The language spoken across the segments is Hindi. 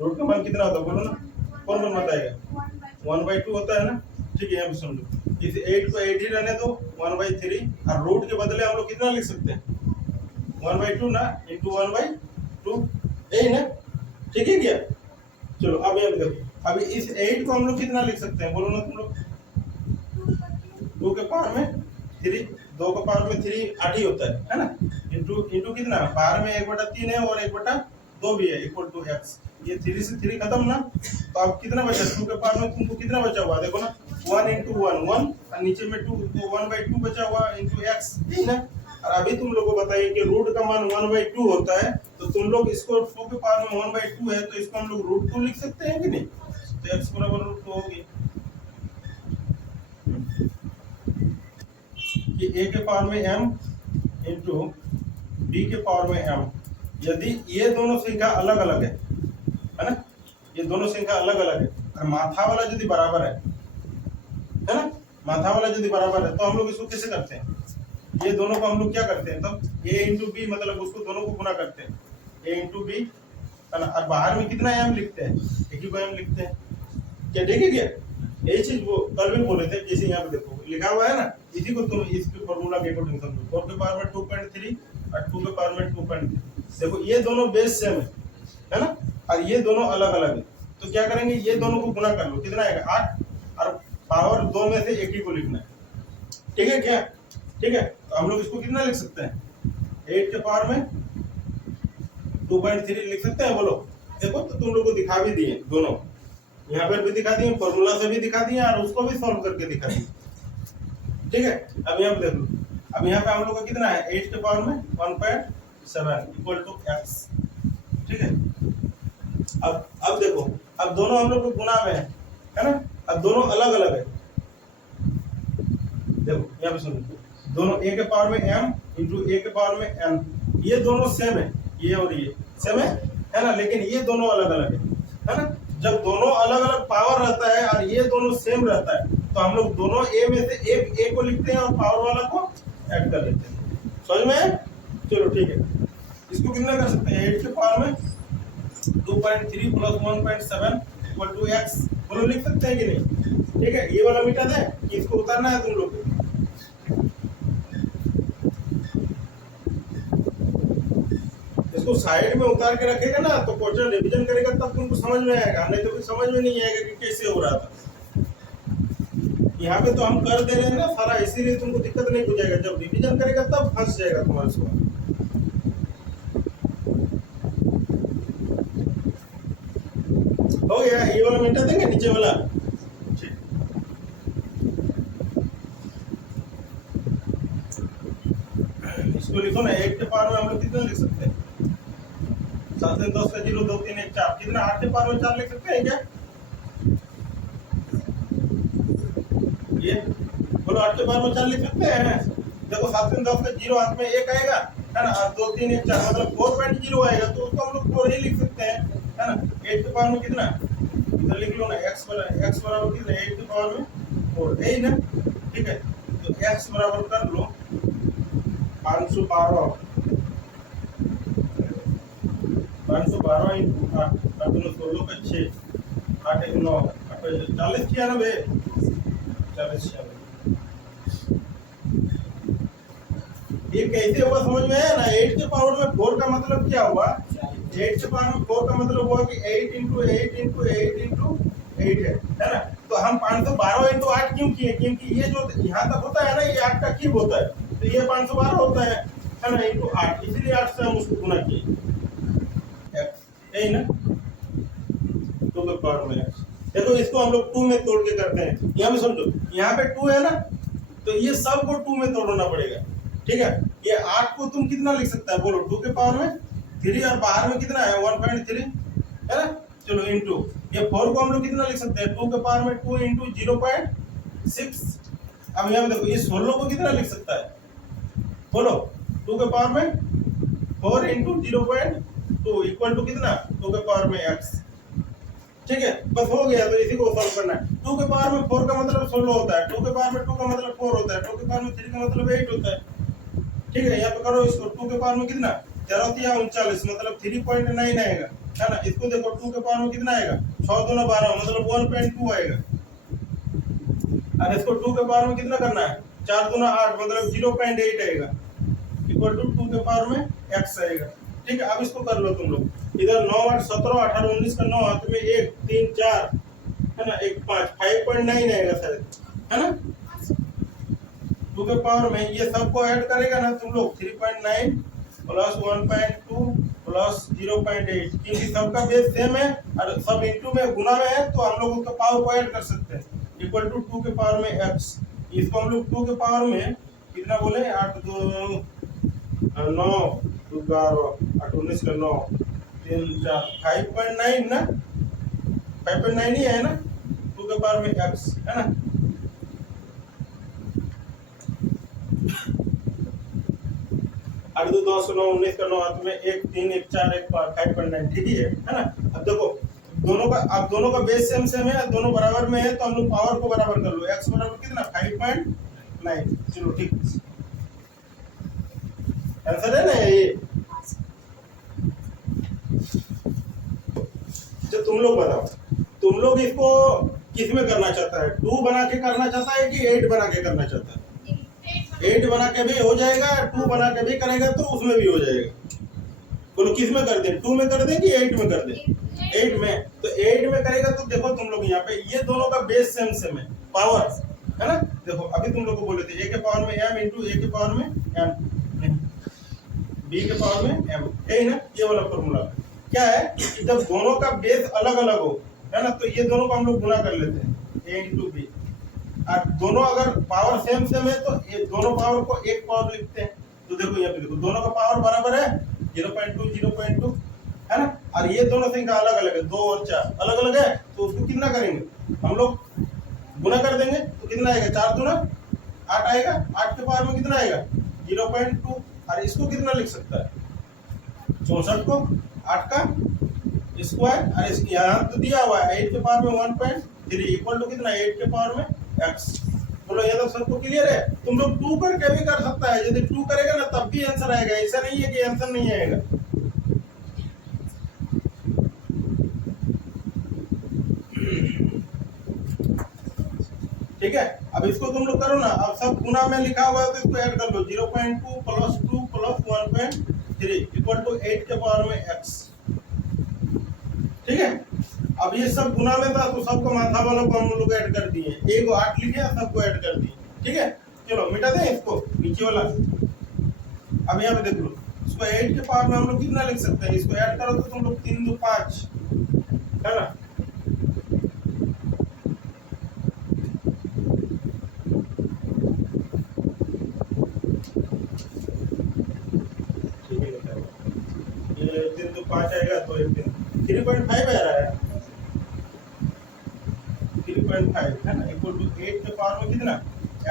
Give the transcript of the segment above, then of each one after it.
रूट का मान कितना होता है बोलो ना, कौन कौन बताएगा? 1/2 होता है ना। ठीक है, यहाँ पे समझो, इस 8 को 8 ही रहने दो, 1/3, और रूट के बदले हम लोग कितना लिख सकते हैं? 1/2 ना, इंटू 1/2, यही ना। ठीक है क्या? चलो अब ये देखो, अभी इस 8 को हम लोग कितना लिख सकते हैं बोलो ना तुम लोग? 2 के पावर में 3, 2 के पावर में 3 8 ही होता है ना। इंटू इंटू कितना, पावर में 1/3 है और 1/2 भी है, इक्वल टू x। ये 3 से 3 खत्म ना, तो अब कितना बचा? 2 के पावर में तुमको कितना बचा हुआ देखो ना, 1 इंटू 1 1, और नीचे में 2, तो 1/2 बचा हुआ इंटू x, ठीक ना। और अभी तुम लोग को बताइए कि रूट का मान 1/2 होता है, तो तुम लोग इसको 2 के पावर में 1/2 है, तो इसको हम लोग √2 लिख सकते हैं कि नहीं? तो x बराबर √2 होगी कि a के पावर में m इंटू b के पावर में m। यदि ये दोनों संख्या अलग अलग है ना, ये दोनों संख्या अलग अलग है, और माथा वाला यदि बराबर है ना, माथा वाला यदि बराबर है, तो हम लोग इसको कैसे करते हैं? ये दोनों को हम लोग क्या करते हैं, तब a इंटू बी, मतलब उसको दोनों को गुना करते हैं, a इंटू बी है ना, और बाहर में कितना m लिखते हैं? एक ही को m लिखते हैं क्या? देखिए क्या, यही चीज वो कल भी बोले थे, जैसे यहाँ पे देखो लिखा हुआ है ना, इसी को तुम इसके फॉर्मूला के अकॉर्डिंग समझो। 4 के पावर में 2.3 और 2 के पावर में 2.3। देखो ये दोनों बेस सेम है ना, और ये दोनों अलग अलग है, तो क्या करेंगे, ये दोनों को गुना कर लो, कितना आएगा? 8, और पावर 2 में से एक ही को लिखना है। ठीक है क्या? ठीक है, तो हम लोग इसको कितना लिख सकते हैं? 8 के पावर में 2.3 लिख सकते हैं बोलो। देखो तो तुम लोग को दिखा भी दिए दोनों, यहाँ पर भी दिखा दिए, फॉर्मूला से भी दिखा दिए, और उसको भी सॉल्व करके दिखा दिए। ठीक है, अब यहाँ पे देख लो, अब यहाँ पे हम लोग का कितना है? 8 के पावर में 1.7 इक्वल टू x। ठीक है, अब देखो, अब दोनों हम लोग को गुना में है ना, अब दोनों अलग अलग है। देखो यहाँ पे सुनो, दोनों a के पावर में m इंटू a के पावर में n, ये दोनों सेम है, ये और ये सेम है ना, लेकिन ये दोनों अलग अलग है ना। जब दोनों अलग अलग पावर रहता है और ये दोनों सेम रहता है, तो हम लोग दोनों a में से एक a को लिखते हैं और पावर वाला को ऐड कर लेते हैं। समझ में? चलो ठीक है, इसको कितना कर सकते हैं? 8 के पावर में 2.3 प्लस 1.7 इक्वल टू x, बोलो लिख सकते हैं कि नहीं? ठीक है, ये वाला मिटा दे, इसको उतारना है तुम लोग को। इसको साइड में उतार के रखेगा ना, तो क्वेश्चन रिवीजन करेगा तब तुमको समझ में आएगा, नहीं तो फिर समझ में नहीं आएगा कि कैसे हो रहा था। यहाँ पे तो हम कर दे रहे हैं ना सारा, इसीलिए तुमको दिक्कत नहीं हो जाएगा, जब रिवीजन करेगा तब फंस जाएगा तुम्हारे सवाल। हो गया, ये वाला मिटा देंगे, नीचे वाला। इसको लिखो ना, 8 के पावर में हम लोग कितना लिख सकते हैं? 7 से 10 का 0, 2 3 1 4, कितना? 8 के पावर में 4 लिख सकते हैं क्या? ये बोलो, 8 के पावर में 4 लिख सकते हैं? देखो 7 से 10 का 0 हाथ में 1 आएगा है ना, और 2 3 1 4 मतलब 4.0 आएगा, तो उसको हम लोग 4 ही लिख सकते हैं है ना। 8 के पावर में कितना, इधर लिख लो ना, x बराबर कितना? 8 के पावर में 4, यही ना। ठीक है, तो x बराबर कर लो 512 इंटू 8, 16 का 6, 8 1 9, 40 96, 40 96। ये कैसे होगा समझ में आया ना? 8 के पावर में 4 का मतलब क्या हुआ? 8 के पावर में 4 का मतलब हुआ कि 8 इंटू 8 इंटू 8 इंटू 8 है ना। तो हम 512 इंटू 8 क्यों किए? क्योंकि ये जो यहाँ तक होता है ना, ये 8 का क्यूब होता है, तो ये 512 होता है ना, इंटू 8, इसीलिए 8 से हम उसको गुना किए, यही ना। 2 के पावर में x। देखो इसको हम लोग 2 में तोड़ के करते हैं, यहाँ पे समझो, यहाँ पे 2 है ना, तो ये सब को 2 में तोड़ना पड़ेगा। ठीक है, ये 8 को तुम कितना लिख सकता है बोलो? 2 के पावर में 3, और बाहर में कितना है? 1.3 है ना। चलो इंटू ये 4 को हम लोग कितना लिख सकते हैं? 2 के पावर में 2 इंटू 0.6। अब यहाँ पे देखो, ये 16 को कितना लिख सकता है बोलो? 2 के पावर में 4 इंटू 0.2 इक्वल टू कितना? 2 के पावर में x। ठीक है, बस हो गया, तो इसी को सॉल्व करना है। 2 के पावर में 4 का मतलब 16 होता है, 2 के पावर में 2 का मतलब 4 होता है, 2 के पावर में 3 का मतलब 8 होता है। ठीक है, यहाँ पे करो इसको, 2 के पावर में कितना? 13 39 मतलब 3.9 आएगा। है ना। इसको देखो 2 के पावर में कितना आएगा, 6 दूना 12 मतलब 1.2 आएगा। और इसको 2 के पावर में कितना करना है, 4 दूना 8 मतलब 0.8 आएगा, इक्वल टू 2 के पावर में x आएगा। ठीक है, अब इसको कर लो तुम लोग, इधर 9 8 17 18 19 का 9 हाथ में 1 3 4 है ना, 1 5 5.9 आएगा शायद, है ना। 2 के पावर में ये सबको ऐड करेगा ना तुम लोग, 3.9 प्लस 1.2 प्लस 0.8, क्योंकि सबका बेस सेम है और सब इनटू में गुना में है, तो हम लोग उसका पावर को ऐड कर सकते हैं, इक्वल टू 2 के पावर में x। इसको हम लोग 2 के पावर में कितना बोले, 8 2 9 2 12 8 19 का 9 3 4 5.9 ना, 5.9 ही है ना, 2 के पावर में x है ना। 8 2 10 9 19 का 9 हाथ में 1 3 1 4 1 5.9, ठीक ही है ना। अब देखो दोनों का बेस सेम सेम है, दोनों बराबर में है, तो हम लोग पावर को बराबर कर लो, x बराबर कितना 5.9। चलो ठीक, आंसर है ना ये। जो तुम लोग बताओ, तुम लोग इसको किस में करना चाहता है, 2 बना के करना चाहता है कि 8 बना के करना चाहता है। 8 बना के भी हो जाएगा, 2 बना के भी करेगा तो उसमें भी हो जाएगा। बोलो किस में कर दें, 2 में कर दें कि 8 में कर दें। 8 में, तो 8 में करेगा तो देखो तुम लोग यहाँ पे ये दोनों का बेस सेम सेम है, पावर है ना। देखो अभी तुम लोग को बोले थे a के पावर में m इंटू a के पावर में m, b के पावर में m, यही ना, ये वाला फॉर्मूला क्या है कि जब दोनों का बेस अलग अलग हो, है ना, तो ये दोनों को हम लोग गुना कर लेते हैं a इंटू बी, और दोनों अगर पावर सेम सेम है तो ये दोनों पावर को एक पावर लिखते हैं। तो देखो यहाँ पे देखो दोनों का पावर बराबर है 0.2 0.2 है ना, और ये दोनों संख्या अलग अलग है, 2 और 4 अलग अलग है, तो उसको कितना करेंगे हम लोग, गुना कर देंगे, तो कितना आएगा 4 दूना 8 आएगा, 8 के पावर में कितना आएगा 0.2, और इसको कितना लिख सकता है 64 को 8 का स्क्वायर, और इसकी यहाँ तो दिया हुआ है 8 के पावर में 1.3 इक्वल टू कितना 8 के पावर में x। बोलो ये तो सबको क्लियर है। तुम लोग 2 करके भी कर सकता है, यदि 2 करेगा ना तब भी आंसर आएगा, ऐसा नहीं है कि आंसर नहीं आएगा। ठीक है, अब इसको तुम लोग करो ना, अब सब गुना में लिखा हुआ है तो इसको ऐड कर लो, 0.2 प्लस 2 प्लस 1.3 इक्वल टू 8 के पावर में x। ठीक है, अब ये सब गुना में था तो सबको माथा वालों को हम लोग ऐड कर दिए, एक 8 लिखे सबको ऐड कर दिए। ठीक है, चलो मिटा दें इसको नीचे वाला। अब यहाँ पे देख लो, इसको 8 के पावर में हम लोग कितना लिख सकते हैं, इसको ऐड करो तो तुम लोग 3 2 5 है ना, ये 3 2 5 आएगा तो 3.5 आ रहा है, 3.5 है ना, इक्वल टू 8 के पावर में कितना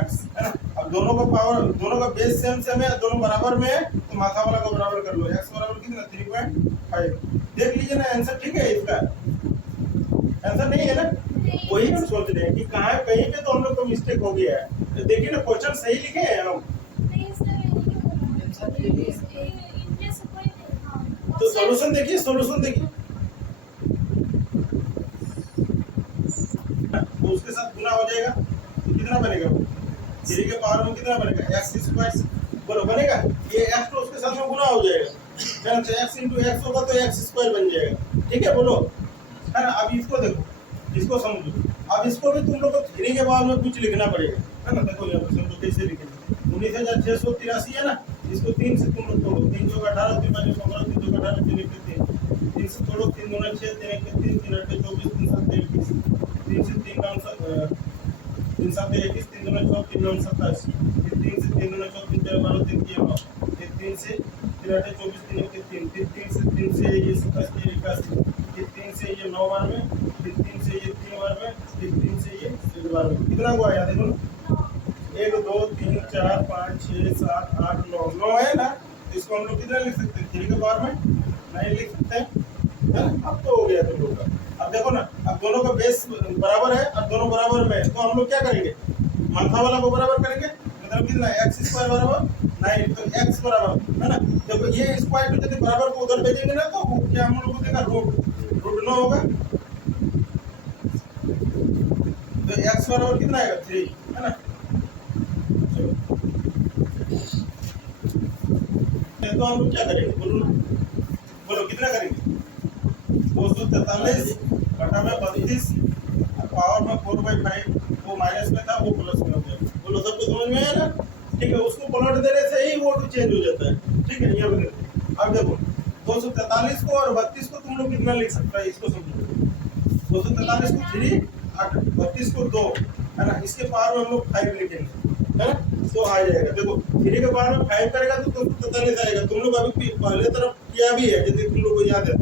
x है ना। अब दोनों का पावर, दोनों का बेस सेम सेम है, दोनों बराबर में है, तो माथा वाला को बराबर कर लो, x बराबर कितना 3.5। देख लीजिए ना आंसर, ठीक है, इसका आंसर नहीं है ना, वही हम सोच रहे हैं कि कहाँ कहीं पे तो हम लोग को मिस्टेक हो गया है। देखिए ना क्वेश्चन सही लिखे हैं हम, तो सॉल्यूशन देखिए, सॉल्यूशन देखिए, तो उसके साथ गुना हो जाएगा तो कितना बनेगा, 3 के पावर में कितना बनेगा x स्क्वायर, बोलो बनेगा, ये x तो उसके साथ में गुना हो जाएगा, तो x इंटू एक्स होगा तो x स्क्वायर बन जाएगा। ठीक है, बोलो है ना। अब इसको देखो, इसको समझो, अब इसको भी तुम लोग को 3 के पावर में कुछ लिखना पड़ेगा, है ना। देखो यहाँ पे समझो कैसे लिखेंगे, 19,683 है ना, इसको 3 से तुम लोग तोड़ो, 3 चौका 18 3 5 15 3 चौका 18 3 1 3 3 से तोड़ो, 3 दूना 6 3 1 3 3 8 24 3 7 21 3 से 3 9 3 7 21 3 दूना 4 3 9 27 3 से 3 दूना 4 3 4 12 3 9 3 से 3 8 24 3 1 3 3 से ये 27 81 3 से ये 9 बार में, 3 से ये 3 बार में, 3 से ये 1 बार में, कितना को आया देखो, 1 2 3 4 5 6 7 8 9 9 है ना, इसको हम लोग कितना लिख सकते हैं 3 के पावर में नहीं लिख सकते हैं, अब तो हो गया तुम लोग का। अब देखो ना, अब दोनों का बेस बराबर है और दोनों बराबर में है, तो हम लोग क्या करेंगे, माथा वाला को बराबर करेंगे, मतलब कितना x स्क्वायर बराबर 9, तो x बराबर है ना, देखो ये स्क्वायर को यदि बराबर को उधर भेजेंगे ना तो क्या हम लोग को देगा रूट, बराबर कितना आएगा 3, है ना। चलो तो हम लोग क्या करेंगे, बोलो बोलो कितना करेंगे, 243 बटा में 32 पावर में 4/5, वो माइनस में था वो प्लस में हो गया। बोलो सबको समझ में आया ना। ठीक है, उसको पलट देने से ही वो चेंज हो जाता है। ठीक है, ये अब देखो 243 को और 32 को तुम लोग कितना लिख सकता है, इसको समझो। 243 को 3 8, 32 को 2, है ना। इसके पावर में हम लोग 5 लिखेंगे, है ना, तो आ जाएगा। देखो 3 के पावर में 5 करेगा तो 243 आएगा। तुम लोग अभी पहले तरफ किया भी है, यदि तुम लोग को याद है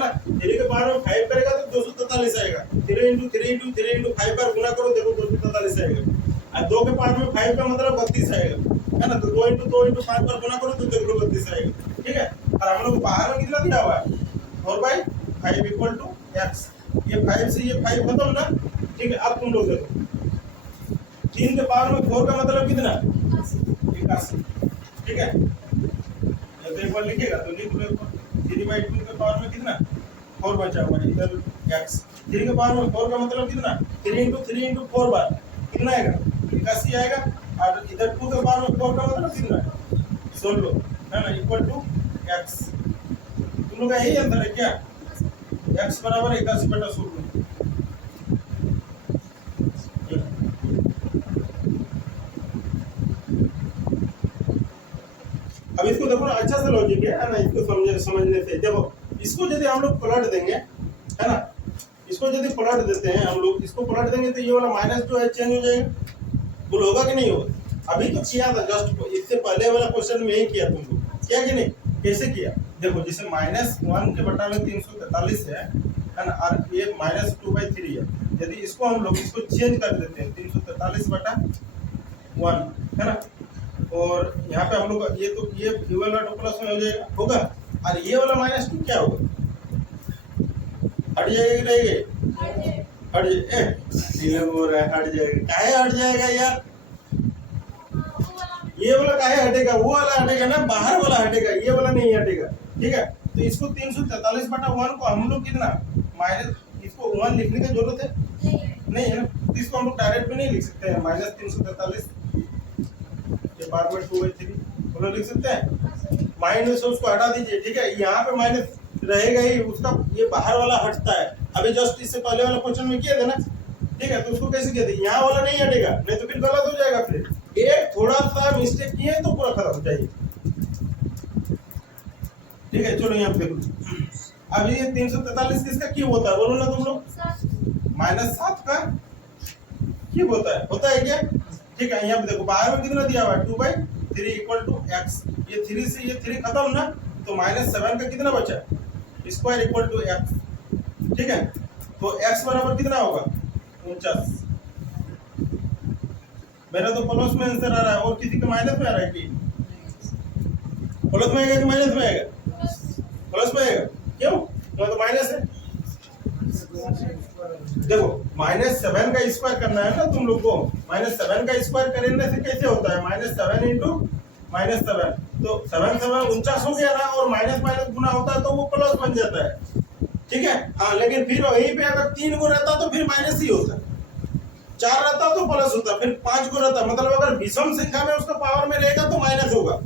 ना। 3 के पावर में 5 करेगा तो 243 आएगा। 3 × 3 × 3 × 5 पर गुना करो, देखो 243 आएगा। और 2 के पावर में 5 का मतलब 32 आएगा, है ना। तो 2 × 2 × 5 पर गुना करो तो देखो 32 आएगा। ठीक है, और हम लोग बाहर में कितना दिया हुआ है, 4/5 = x। ये 5 से ये 5 खत्म ना। ठीक है, अब तुम लोग देखो 3 के पावर में 4 का मतलब कितना, 81। ठीक है, तो एक बार लिखेगा तो लिख लो 3/2 के पावर में कितना 4 बचा हुआ है, इधर x। 3 के पावर में 4 का मतलब कितना, 3 × 3 × 4 बार कितना आएगा, 81 आएगा। और इधर 2 के पावर में 4 का मतलब कितना, 16, है ना, = x। तुम लोग का यही आंसर है क्या, x बराबर 81/16। अब इसको देखो ना, अच्छा से लॉजिक है ना, इसको समझने से देखो, इसको यदि हम लोग पलट देंगे, है ना, इसको यदि पलट देते हैं हम लोग, इसको पलट देंगे तो ये वाला माइनस जो है चेंज हो जाएगा। बोल होगा कि नहीं होगा। अभी तो किया था जस्ट, इससे पहले वाला क्वेश्चन में ही किया तुम लोग, किया कि नहीं, कैसे किया देखो। जैसे -1 के बटा में 343 है ना, और ये -2/3 है। यदि इसको हम लोग इसको चेंज कर देते हैं 343/1, है ना, और यहाँ पे हम लोग ये तो ये वाला तो प्लस में हो जाएगा, होगा। और ये वाला -2 क्या होगा, हट जाएगा कि रहेगा, हट जाएगा, हो रहा है हट जाएगा। काहे हट जाएगा यार, ये वाला काहे हटेगा, वो वाला हटेगा ना, बाहर वाला हटेगा, ये वाला नहीं हटेगा। ठीक है, तो इसको 343/1 को हम लोग कितना माइनस, इसको 1 लिखने की जरूरत है नहीं है ना, तो इसको हम लोग डायरेक्ट में नहीं लिख सकते हैं। -343 ये बार में 2/3 बोलो लिख सकते हैं। माइनस उसको हटा दीजिए। ठीक है, यहाँ पे माइनस रहेगा ही, उसका ये बाहर वाला हटता है। अभी जस्ट इससे पहले वाला क्वेश्चन में किया था ना। ठीक है, तो उसको कैसे किया था, यहाँ वाला नहीं हटेगा, नहीं तो फिर गलत हो जाएगा। फिर एक थोड़ा सा मिस्टेक किए तो पूरा खत्म हो जाएगी। ठीक है, चलो यहाँ पे देखो। अब ये 343 किसका क्यूब होता है, बोलो ना तुम लोग, -7 का क्यूब होता है क्या। ठीक है, यहाँ पे देखो बाहर में कितना दिया हुआ है, 2/3 = x। ये 3 से ये 3 खत्म ना, तो -7 का कितना बचा, स्क्वायर = x। ठीक है, तो x बराबर कितना होगा, 49। मेरा तो प्लस में आंसर आ रहा है, और किसी का माइनस में आ रहा है कि प्लस में आएगा कि माइनस में आएगा, प्लस में आएगा। क्यों, तो माइनस है। देखो -7 का स्क्वायर करना है ना तुम लोग को, -7 का स्क्वायर करने से कैसे होता है, -7 × -7, तो 7 7 49 हो गया ना, और माइनस माइनस गुना होता है तो वो प्लस बन जाता है। ठीक है, हाँ, लेकिन फिर वहीं पे अगर 3 को रहता तो फिर माइनस ही होता, 4 रहता तो प्लस होता, फिर 5 को रहता, मतलब अगर विषम संख्या में उसका पावर में रहेगा तो माइनस होगा,